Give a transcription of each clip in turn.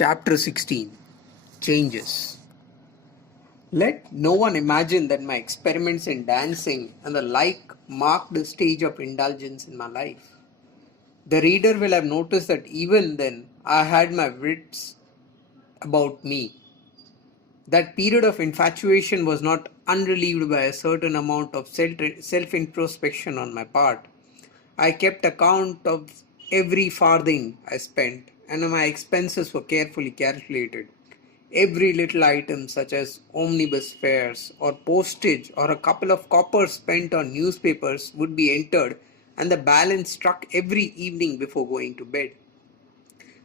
Chapter 16 Changes. Let no one imagine that my experiments in dancing and the like marked a stage of indulgence in my life. The reader will have noticed that even then I had my wits about me. That period of infatuation was not unrelieved by a certain amount of self introspection on my part. I kept account of every farthing I spent, and my expenses were carefully calculated. Every little item, such as omnibus fares or postage or a couple of coppers spent on newspapers, would be entered, and the balance struck every evening before going to bed.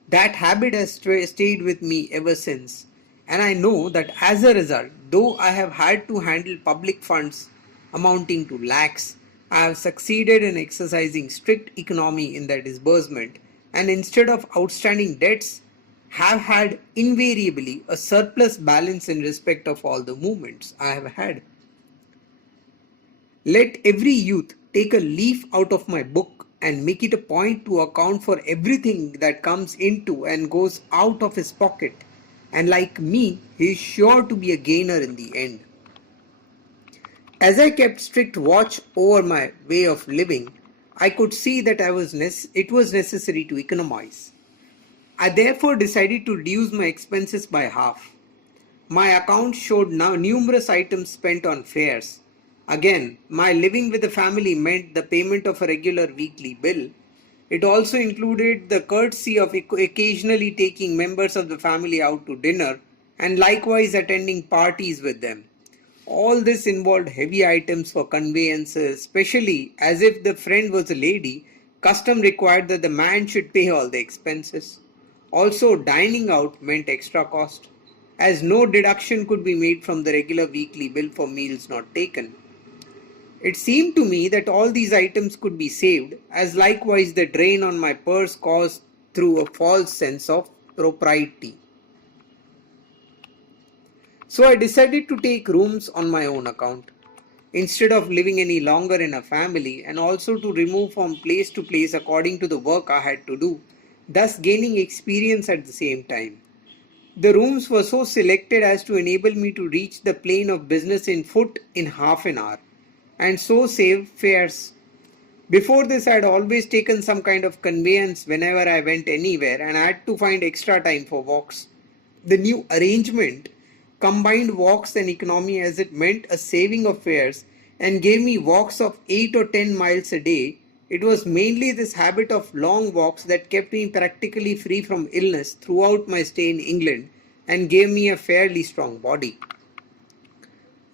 That habit has stayed with me ever since, and I know that as a result, though I have had to handle public funds amounting to lakhs, I have succeeded in exercising strict economy in their disbursement, and instead of outstanding debts, have had invariably a surplus balance in respect of all the movements I have had. Let every youth take a leaf out of my book and make it a point to account for everything that comes into and goes out of his pocket, and like me, he is sure to be a gainer in the end. As I kept strict watch over my way of living, I could see that it was necessary to economize. I therefore decided to reduce my expenses by half. My account showed now numerous items spent on fares. Again, my living with the family meant the payment of a regular weekly bill. It also included the courtesy of occasionally taking members of the family out to dinner and likewise attending parties with them. All this involved heavy items for conveyances, especially as if the friend was a lady, custom required that the man should pay all the expenses. Also, dining out meant extra cost, as no deduction could be made from the regular weekly bill for meals not taken. It seemed to me that all these items could be saved, as likewise the drain on my purse caused through a false sense of propriety. So I decided to take rooms on my own account, instead of living any longer in a family, and also to remove from place to place according to the work I had to do, thus gaining experience at the same time. The rooms were so selected as to enable me to reach the plane of business in foot in half an hour, and so save fares. Before this, I had always taken some kind of conveyance whenever I went anywhere, and I had to find extra time for walks. The new arrangement combined walks and economy, as it meant a saving of fares and gave me walks of 8 or 10 miles a day. It was mainly this habit of long walks that kept me practically free from illness throughout my stay in England and gave me a fairly strong body.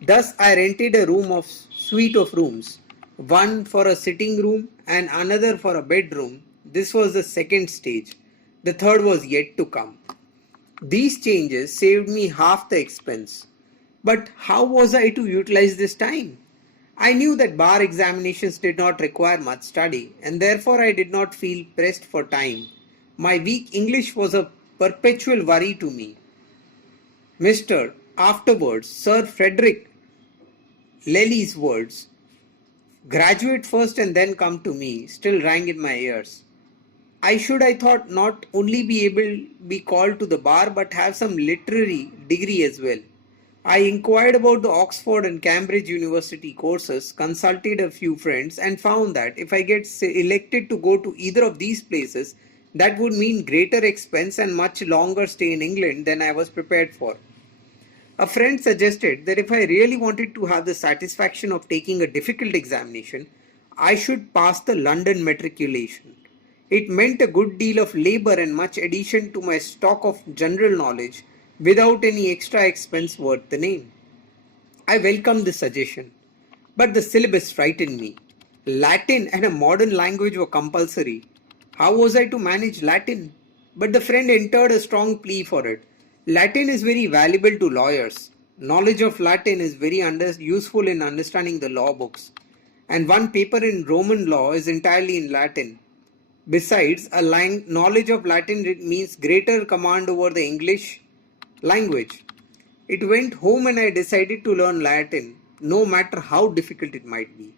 Thus I rented a suite of rooms, one for a sitting room and another for a bedroom. This was the second stage. The third was yet to come. These changes saved me half the expense. But how was I to utilize this time? I knew that bar examinations did not require much study, and therefore I did not feel pressed for time. My weak English was a perpetual worry to me. Mr. Afterwards, Sir Frederick Lely's words, "Graduate first and then come to me," still rang in my ears. I thought, not only be called to the bar, but have some literary degree as well. I inquired about the Oxford and Cambridge University courses, consulted a few friends, and found that if I get elected to go to either of these places, that would mean greater expense and much longer stay in England than I was prepared for. A friend suggested that if I really wanted to have the satisfaction of taking a difficult examination, I should pass the London matriculation. It meant a good deal of labour and much addition to my stock of general knowledge without any extra expense worth the name. I welcomed this suggestion, but the syllabus frightened me. Latin and a modern language were compulsory. How was I to manage Latin? But the friend entered a strong plea for it. Latin is very valuable to lawyers. Knowledge of Latin is very useful in understanding the law books, and one paper in Roman law is entirely in Latin. Besides, knowledge of Latin means greater command over the English language. It went home and I decided to learn Latin, no matter how difficult it might be.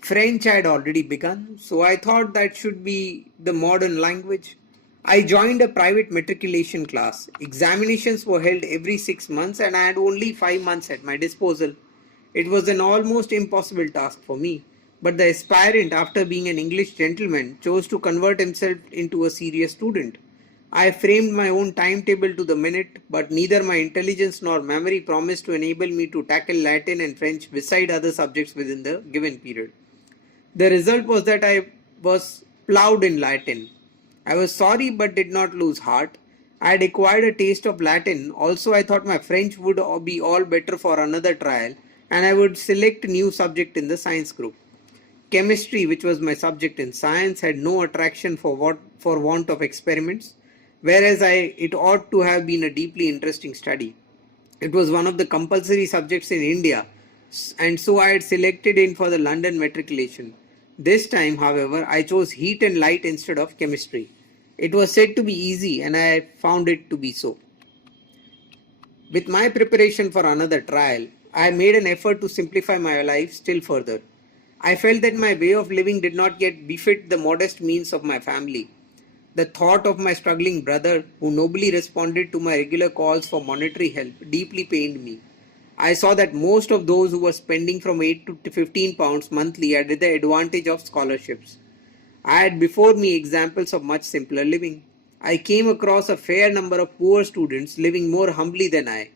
French I had already begun, so I thought that should be the modern language. I joined a private matriculation class. Examinations were held every 6 months and I had only 5 months at my disposal. It was an almost impossible task for me, but the aspirant, after being an English gentleman, chose to convert himself into a serious student. I framed my own timetable to the minute, but neither my intelligence nor memory promised to enable me to tackle Latin and French beside other subjects within the given period. The result was that I was ploughed in Latin. I was sorry but did not lose heart. I had acquired a taste of Latin. Also, I thought my French would be all better for another trial and I would select a new subject in the science group. Chemistry, which was my subject in science, had no attraction for want of experiments, whereas it ought to have been a deeply interesting study. It was one of the compulsory subjects in India, and so I had selected it for the London matriculation. This time, however, I chose heat and light instead of chemistry. It was said to be easy, and I found it to be so. With my preparation for another trial, I made an effort to simplify my life still further. I felt that my way of living did not yet befit the modest means of my family. The thought of my struggling brother, who nobly responded to my regular calls for monetary help, deeply pained me. I saw that most of those who were spending from 8 to 15 pounds monthly had the advantage of scholarships. I had before me examples of much simpler living. I came across a fair number of poor students living more humbly than I.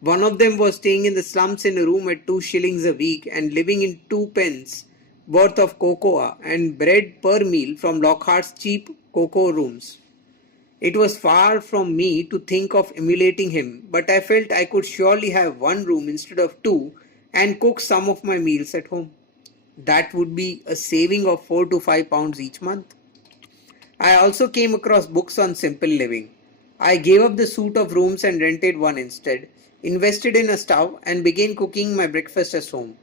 One of them was staying in the slums in a room at 2 shillings a week and living in 2 pence worth of cocoa and bread per meal from Lockhart's cheap cocoa rooms. It was far from me to think of emulating him, but I felt I could surely have one room instead of two and cook some of my meals at home. That would be a saving of 4 to 5 pounds each month. I also came across books on simple living. I gave up the suite of rooms and rented one instead, invested in a stove, and began cooking my breakfast at home.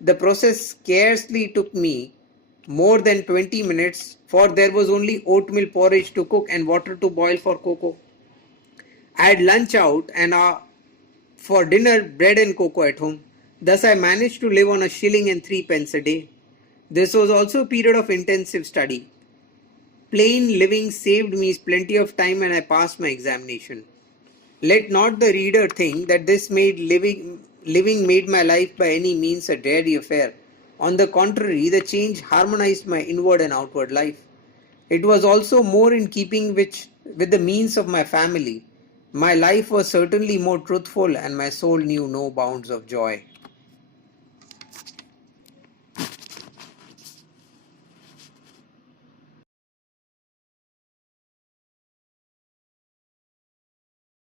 The process scarcely took me more than 20 minutes, for there was only oatmeal porridge to cook and water to boil for cocoa. I had lunch out and for dinner bread and cocoa at home. Thus I managed to live on 1 shilling and 3 pence a day. This was also a period of intensive study. Plain living saved me plenty of time and I passed my examination. Let not the reader think that this made living made my life by any means a dreary affair. On the contrary, the change harmonized my inward and outward life. It was also more in keeping with the means of my family. My life was certainly more truthful and my soul knew no bounds of joy.